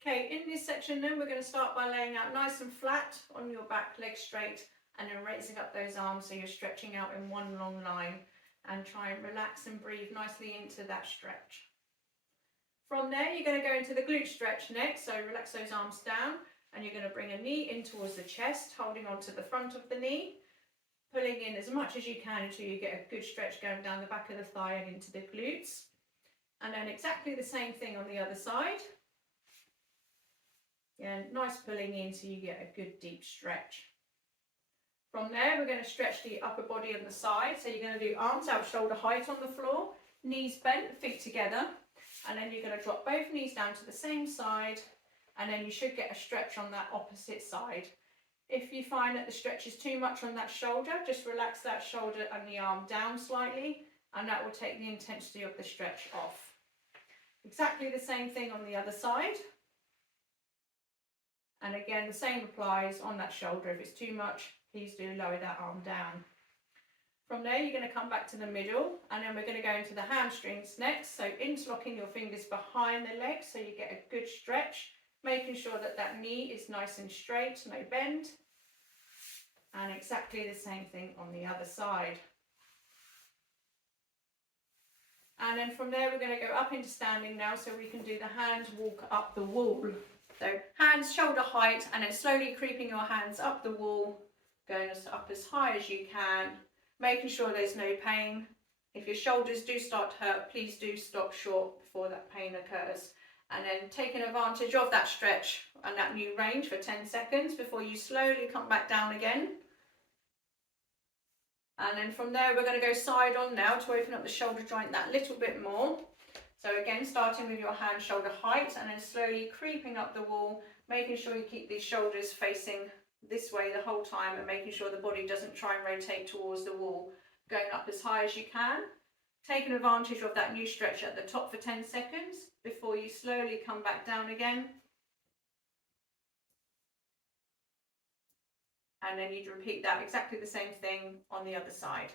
Okay, in this section then we're going to start by laying out nice and flat on your back, legs straight, and then raising up those arms so you're stretching out in one long line, and try and relax and breathe nicely into that stretch. From there you're going to go into the glute stretch next, so relax those arms down and you're going to bring a knee in towards the chest, holding on to the front of the knee, pulling in as much as you can until you get a good stretch going down the back of the thigh and into the glutes. And then exactly the same thing on the other side. Yeah, nice pulling in so you get a good deep stretch. From there we're going to stretch the upper body on the side, so you're going to do arms out shoulder height on the floor, knees bent, feet together, and then you're going to drop both knees down to the same side, and then you should get a stretch on that opposite side. If you find that the stretch is too much on that shoulder, just relax that shoulder and the arm down slightly, and that will take the intensity of the stretch off. Exactly the same thing on the other side. And again, the same applies on that shoulder. If it's too much, please do lower that arm down. From there, you're going to come back to the middle, and then we're going to go into the hamstrings next. So interlocking your fingers behind the legs so you get a good stretch, making sure that that knee is nice and straight, no bend. And exactly the same thing on the other side. And then from there, we're going to go up into standing now, so we can do the hand walk up the wall. So hands shoulder height, and then slowly creeping your hands up the wall, going up as high as you can, making sure there's no pain. If your shoulders do start to hurt, please do stop short before that pain occurs. And then taking advantage of that stretch and that new range for 10 seconds before you slowly come back down again. And then from there, we're going to go side on now to open up the shoulder joint that little bit more. So again, starting with your hand shoulder height, and then slowly creeping up the wall, making sure you keep these shoulders facing this way the whole time, and making sure the body doesn't try and rotate towards the wall, going up as high as you can, taking advantage of that new stretch at the top for 10 seconds before you slowly come back down again. And then you'd repeat that exactly the same thing on the other side.